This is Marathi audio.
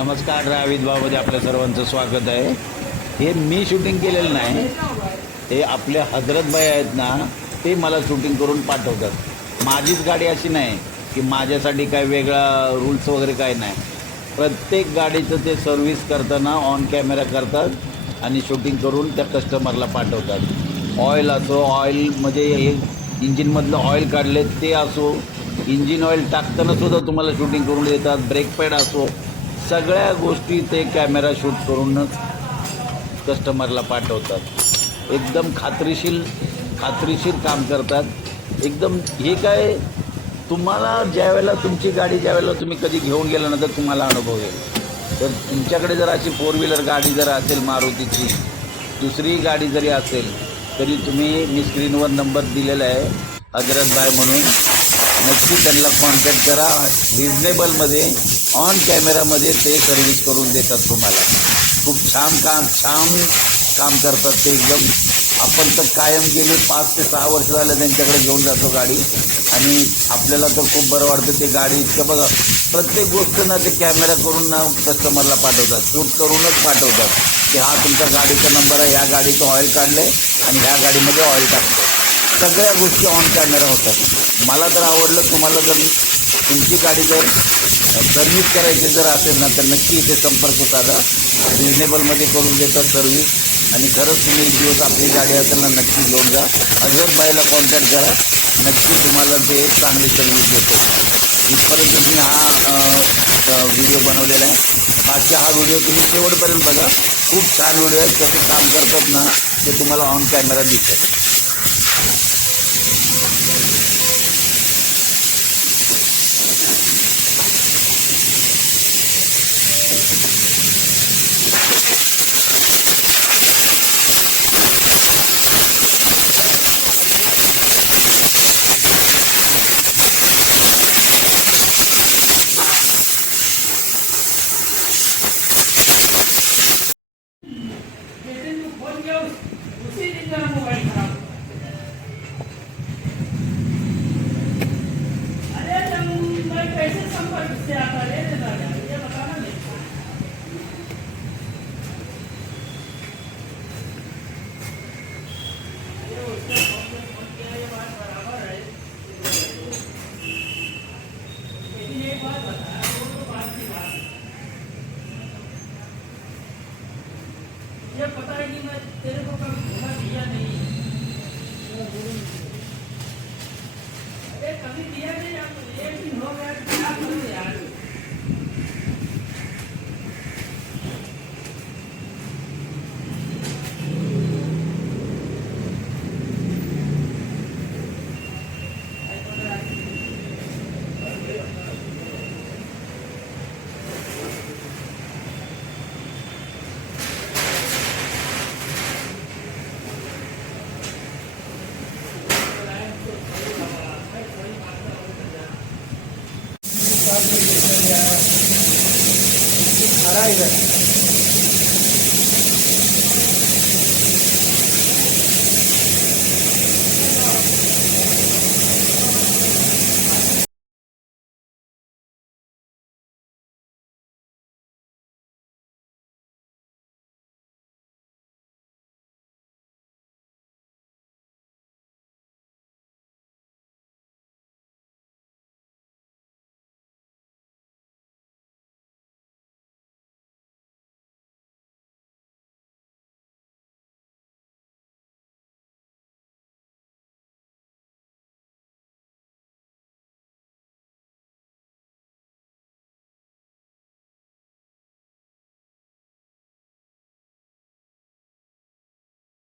नमस्कार रावीत बाबामध्ये आपल्या सर्वांचं स्वागत आहे. हे मी शूटिंग केलेलं नाही. हे आपले हजरतबाई आहेत ना ते मला शूटिंग करून पाठवतात. माझीच गाडी अशी नाही की माझ्यासाठी काय वेगळा रूल्स वगैरे काय नाही. प्रत्येक गाडीचं ते सर्व्हिस करताना ऑन कॅमेरा करतात आणि शूटिंग करून त्या कस्टमरला पाठवतात. ऑइल असो ऑइल म्हणजे हे इंजिनमधलं ऑइल काढले ते असो. इंजिन ऑइल टाकताना सुद्धा तुम्हाला शूटिंग करून देतात. ब्रेक पॅड असो. सगळ्या गोष्टी ते कॅमेरा शूट करूनच कस्टमरला पाठवतात. एकदम खात्रीशील खात्रीशीर काम करतात. एकदम हे काय तुम्हाला ज्या वेळेला तुमची गाडी ज्या वेळेला तुम्ही कधी घेऊन गेल्यानंतर तुम्हाला अनुभव येईल. तर तुमच्याकडे जर अशी फोर व्हीलर गाडी जर असेल मारुतीची दुसरी गाडी जरी असेल तरी तुम्ही मी स्क्रीनवर नंबर दिलेला आहे हजरत बाय म्हणून. नक्की त्यांना कॉन्टॅक्ट करा. रिजनेबलमध्ये ऑन कॅमेरामध्ये ते सर्व्हिस करून देतात तुम्हाला. खूप छान काम छान काम करतात ते एकदम. आपण तर कायम गेले पाच ते सहा वर्ष झालं त्यांच्याकडे घेऊन जातो गाडी. आणि आपल्याला तर खूप बरं वाटतं ते गाडी इतकं बघा प्रत्येक गोष्ट ना ते कॅमेरा करून ना कस्टमरला पाठवतात. शूट करूनच पाठवतात. की हा तुमचा गाडीचा नंबर आहे ह्या गाडीचं ऑइल काढलं आहे आणि ह्या गाडीमध्ये ऑइल टाकतो सगळ्या गोष्टी ऑन कॅमेरा होतात. मला तर आवडलं तुम्हाला जर तुमची गाडी जर सर्व्हिस करायची जर असेल ना तर नक्की इथे संपर्क साधा. रिजनेबलमध्ये करून देतात सर्व्हिस आणि खरंच तुम्ही एक दिवस आपली गाडी असेल ना नक्की घेऊन जा. अजून बाईला कॉन्टॅक्ट करा नक्की तुम्हाला ते चांगली सर्व्हिस देते. इथपर्यंत तुम्ही हा व्हिडिओ बनवलेला आहे. मागच्या हा व्हिडिओ तुम्ही शेवटपर्यंत बघा. खूप छान व्हिडिओ आहे. कसं काम करतात ना ते तुम्हाला ऑन कॅमेरा दिसतं. जैसे तू फोन किया उसी तेरे को कभी धोखा दिया नहीं है। अरे कभी दिया नहीं अब एक दिन हो गया খারাই যায়।